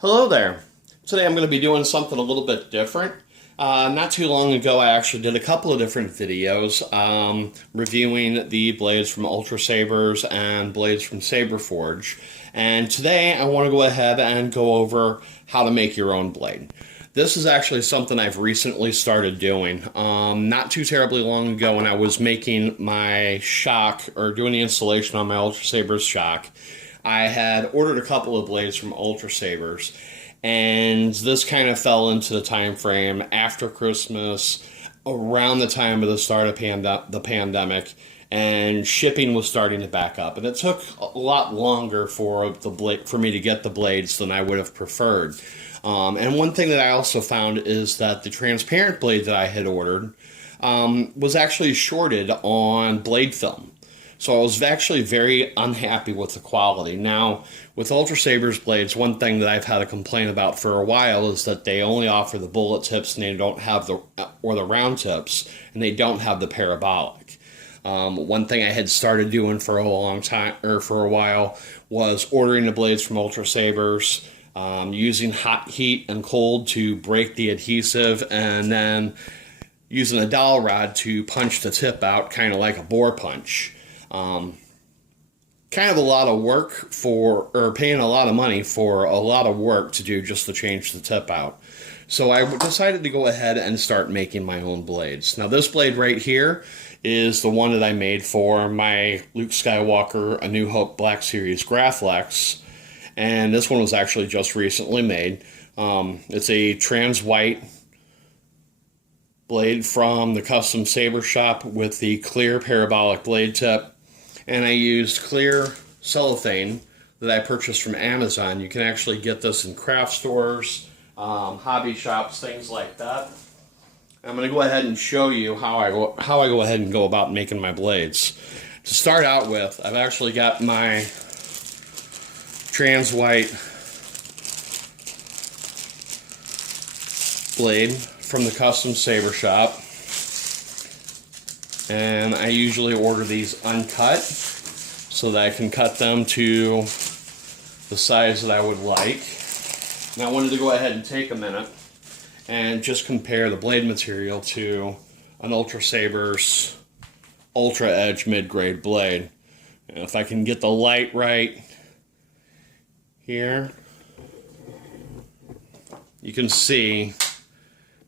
Hello there. Today I'm going to be doing something a little bit different. Not too long ago I actually did a couple of different videos reviewing the blades from Ultrasabers and blades from Saberforge. And today I want to go ahead and go over how to make your own blade. This is actually something I've recently started doing. Not too terribly long ago when I was making my shock, or doing the installation on my Ultrasabers shock, I had ordered a couple of blades from Ultrasabers, and this kind of fell into the time frame after Christmas, around the time of the start of the pandemic, and shipping was starting to back up, and it took a lot longer for me to get the blades than I would have preferred. And one thing that I also found is that the transparent blade that I had ordered was actually shorted on blade film. So I was actually very unhappy with the quality. Now, with Ultrasabers blades, one thing that I've had a complaint about for a while is that they only offer the bullet tips and they don't have the round tips, and they don't have the parabolic. One thing I had started doing for a long time, or for a while, was ordering the blades from Ultrasabers, using hot heat and cold to break the adhesive, and then using a dowel rod to punch the tip out, kind of like a bore punch. Kind of a lot of work or paying a lot of money for a lot of work to do just to change the tip out. So I decided to go ahead and start making my own blades. Now this blade right here is the one that I made for my Luke Skywalker A New Hope Black Series Graflex, and this one was actually just recently made. It's a trans white blade from the custom saber shop with the clear parabolic blade tip. And I used clear cellophane that I purchased from Amazon. You can actually get this in craft stores, hobby shops, things like that. I'm going to go ahead and show you how I go ahead and go about making my blades. To start out with, I've actually got my trans white blade from the custom saber shop. And I usually order these uncut so that I can cut them to the size that I would like. Now I wanted to go ahead and take a minute and just compare the blade material to an Ultrasabers Ultra Edge mid-grade blade. And if I can get the light right here, you can see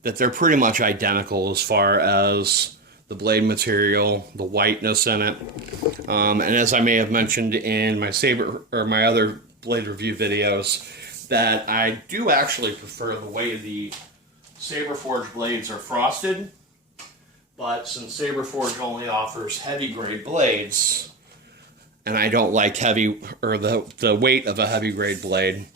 that they're pretty much identical as far as the blade material, the whiteness in it, and as I may have mentioned in my my other blade review videos, that I do actually prefer the way the Saberforge blades are frosted. But since Saberforge only offers heavy grade blades, and I don't like the weight of a heavy grade blade,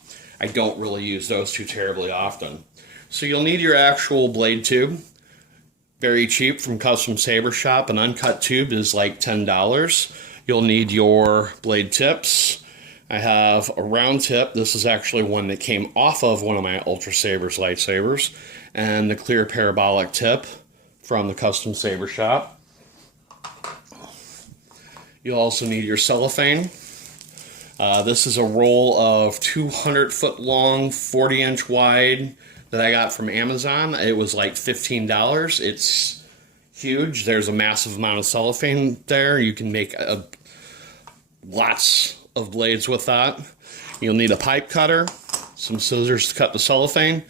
I don't really use those too terribly often. So you'll need your actual blade tube. Very cheap from Custom Saber Shop. An uncut tube is like $10. You'll need your blade tips. I have a round tip. This is actually one that came off of one of my Ultrasabers lightsabers. And the clear parabolic tip from the Custom Saber Shop. You'll also need your cellophane. This is a roll of 200-foot long, 40-inch wide that I got from Amazon. It was like $15. It's huge. There's a massive amount of cellophane there. You can make lots of blades with that. You'll need a pipe cutter, some scissors to cut the cellophane,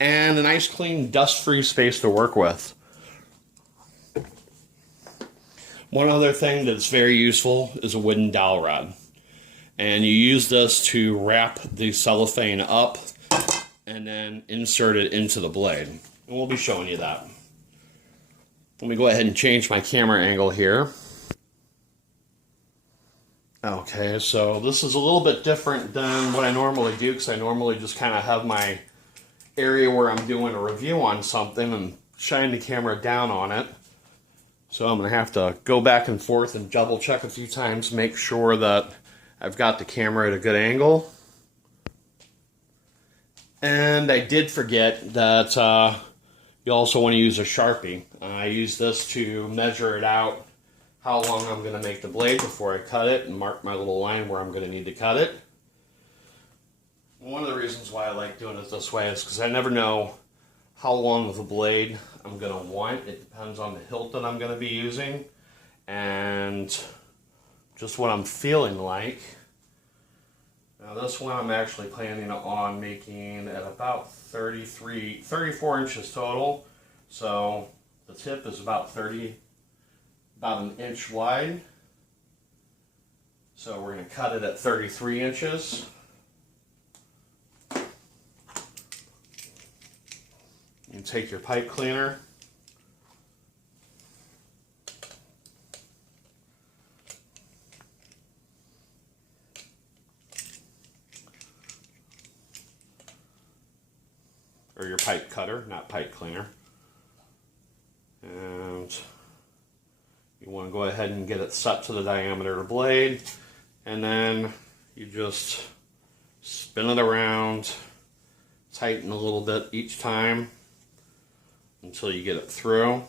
and a nice clean dust-free space to work with. One other thing that's very useful is a wooden dowel rod. And you use this to wrap the cellophane up and then insert it into the blade. And we'll be showing you that. Let me go ahead and change my camera angle here. Okay, so this is a little bit different than what I normally do, because I normally just kind of have my area where I'm doing a review on something and shine the camera down on it. So I'm going to have to go back and forth and double check a few times, make sure that I've got the camera at a good angle. And I did forget that you also want to use a Sharpie. I use this to measure it out, how long I'm going to make the blade before I cut it, and mark my little line where I'm going to need to cut it. One of the reasons why I like doing it this way is because I never know how long of a blade I'm going to want. It depends on the hilt that I'm going to be using and just what I'm feeling like. Now this one I'm actually planning on making at about 34 inches total. So the tip is about an inch wide. So we're going to cut it at 33 inches. You take your pipe cleaner. Or your pipe cutter, not pipe cleaner. And you want to go ahead and get it set to the diameter of the blade. And then you just spin it around, tighten a little bit each time until you get it through.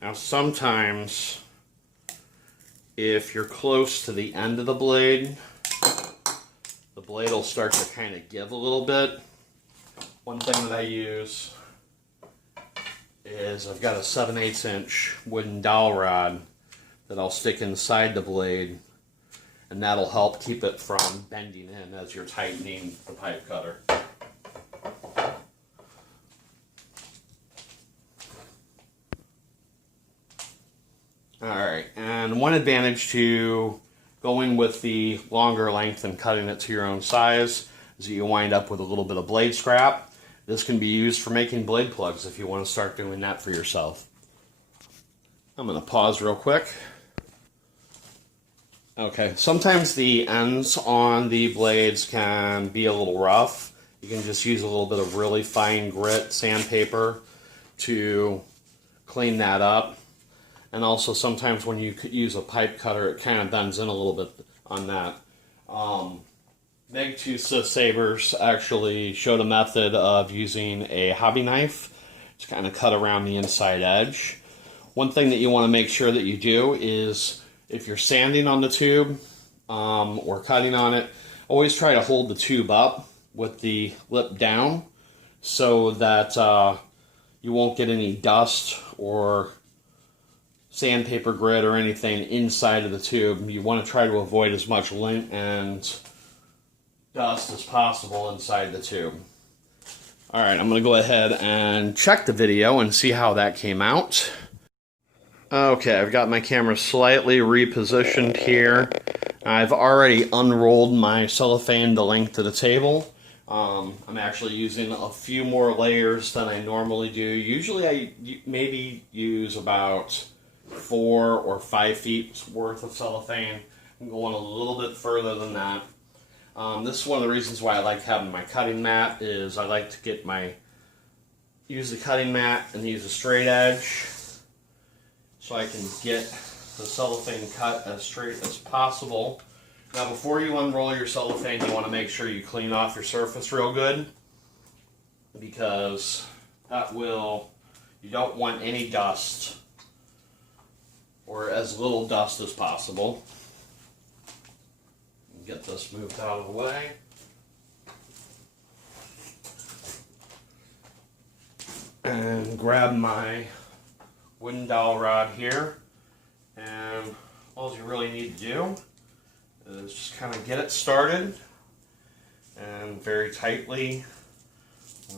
Now sometimes, if you're close to the end of the blade will start to kind of give a little bit. One thing that I use is I've got a 7/8 inch wooden dowel rod that I'll stick inside the blade, and that'll help keep it from bending in as you're tightening the pipe cutter. Alright, and one advantage to going with the longer length and cutting it to your own size is that you wind up with a little bit of blade scrap. This can be used for making blade plugs if you want to start doing that for yourself. I'm going to pause real quick. Okay, sometimes the ends on the blades can be a little rough. You can just use a little bit of really fine grit sandpaper to clean that up. And also sometimes when you use a pipe cutter, it kind of bends in a little bit on that. TCSS actually showed a method of using a hobby knife to kind of cut around the inside edge. One thing that you want to make sure that you do is if you're sanding on the tube or cutting on it, always try to hold the tube up with the lip down so that you won't get any dust or sandpaper grit or anything inside of the tube. You want to try to avoid as much lint and dust as possible inside the tube. Alright, I'm going to go ahead and check the video and see how that came out. Okay, I've got my camera slightly repositioned here. I've already unrolled my cellophane the length of the table. I'm actually using a few more layers than I normally do. Usually I maybe use about 4 or 5 feet worth of cellophane. I'm going a little bit further than that. This is one of the reasons why I like having my cutting mat, is I like to use the cutting mat and use a straight edge so I can get the cellophane cut as straight as possible. Now before you unroll your cellophane, you want to make sure you clean off your surface real good, because you don't want any dust, or as little dust as possible. Get this moved out of the way. And grab my wooden dowel rod here, and all you really need to do is just kind of get it started and very tightly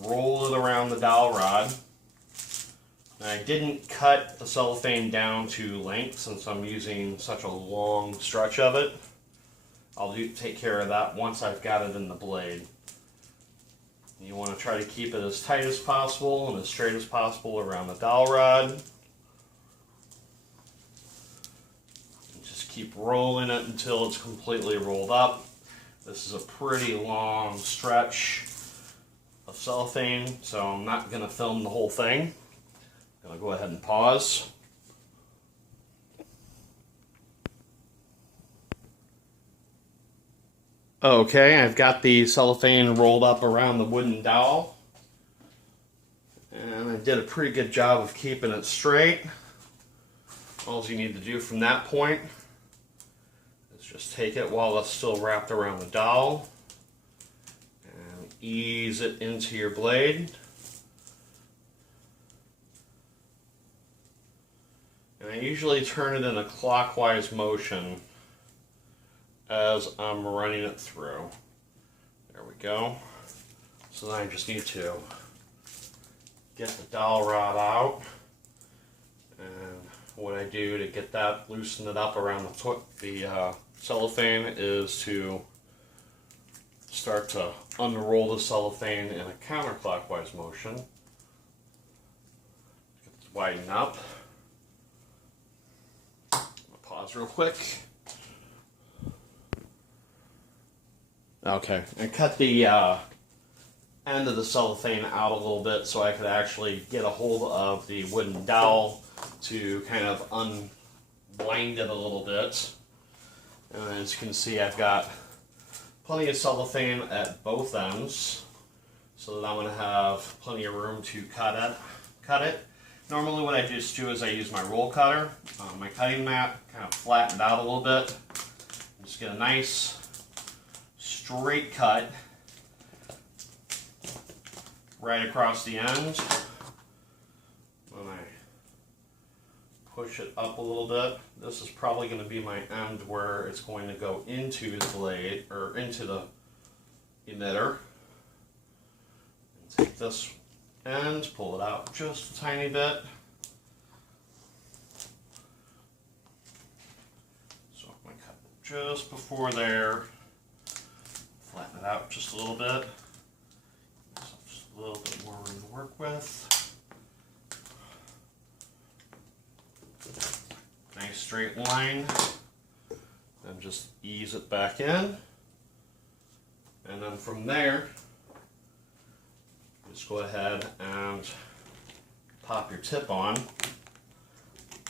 roll it around the dowel rod. And I didn't cut the cellophane down to length since I'm using such a long stretch of it. I'll take care of that once I've got it in the blade. You want to try to keep it as tight as possible and as straight as possible around the dowel rod. And just keep rolling it until it's completely rolled up. This is a pretty long stretch of cellophane, so I'm not going to film the whole thing. I'm going to go ahead and pause. Okay, I've got the cellophane rolled up around the wooden dowel. And I did a pretty good job of keeping it straight. All you need to do from that point is just take it while it's still wrapped around the dowel and ease it into your blade. And I usually turn it in a clockwise motion as I'm running it through. There we go. So then I just need to get the dowel rod out. And what I do to get that, loosen it up around the cellophane is to start to unroll the cellophane in a counterclockwise motion. Widen up. Pause real quick. Okay, and cut the end of the cellophane out a little bit so I could actually get a hold of the wooden dowel to kind of unwind it a little bit. And as you can see, I've got plenty of cellophane at both ends, so that I'm going to have plenty of room to cut it. Normally what I just do is I use my roll cutter, my cutting mat, kind of flatten it out a little bit. Just get a nice straight cut right across the end. When I push it up a little bit, this is probably going to be my end where it's going to go into the blade, or into the emitter. And take this end, pull it out just a tiny bit. So I'm going to cut just before there, flatten it out just a little bit. Just a little bit more room to work with. Nice straight line. Then just ease it back in. And then from there, just go ahead and pop your tip on.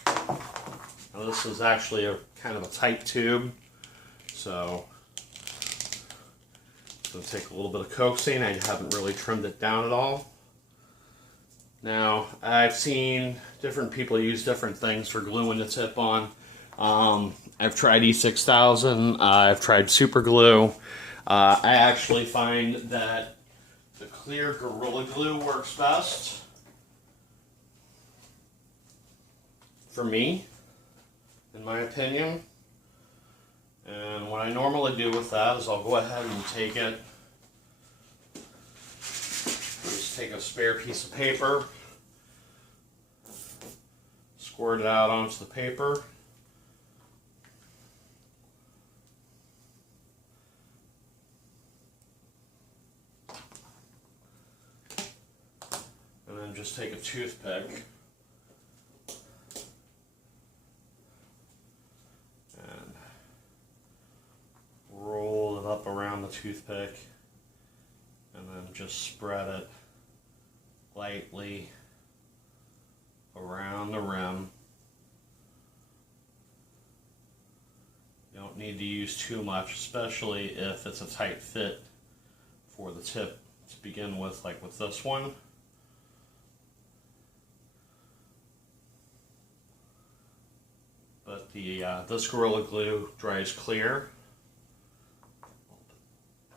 Now this is actually a kind of a tight tube, so it's going to take a little bit of coaxing. I haven't really trimmed it down at all. Now, I've seen different people use different things for gluing the tip on. I've tried E6000, I've tried super glue. I actually find that the clear Gorilla Glue works best for me, in my opinion. And what I normally do with that is I'll go ahead and take it, just take a spare piece of paper, squirt it out onto the paper, and then just take a toothpick and roll it up around the toothpick, and then just spread it lightly around the rim. You don't need to use too much, especially if it's a tight fit for the tip to begin with, like with this one. But the this Gorilla Glue dries clear. A little bit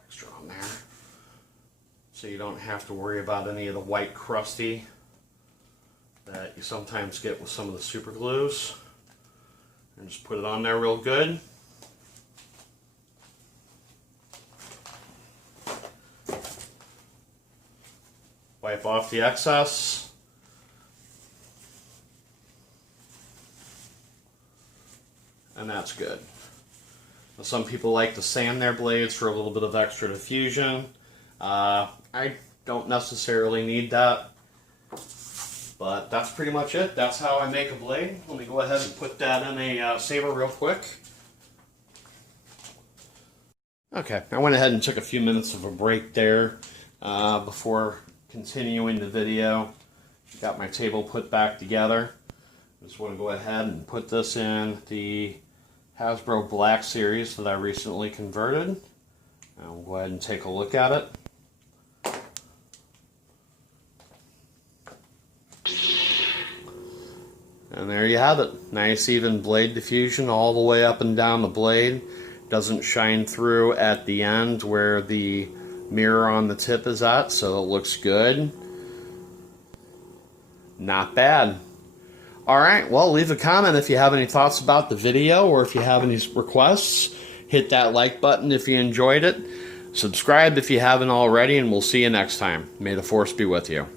extra on there, so you don't have to worry about any of the white crusty that you sometimes get with some of the super glues. And just put it on there real good. Wipe off the excess. And that's good. Now, some people like to sand their blades for a little bit of extra diffusion. I don't necessarily need that. But that's pretty much it. That's how I make a blade. Let me go ahead and put that in a saber real quick. Okay, I went ahead and took a few minutes of a break there before continuing the video. Got my table put back together. Just want to go ahead and put this in the Hasbro Black Series that I recently converted. And we'll go ahead and take a look at it. And there you have it. Nice even blade diffusion all the way up and down the blade. Doesn't shine through at the end where the mirror on the tip is at, so it looks good. Not bad. Alright, well, leave a comment if you have any thoughts about the video or if you have any requests. Hit that like button if you enjoyed it. Subscribe if you haven't already, and we'll see you next time. May the Force be with you.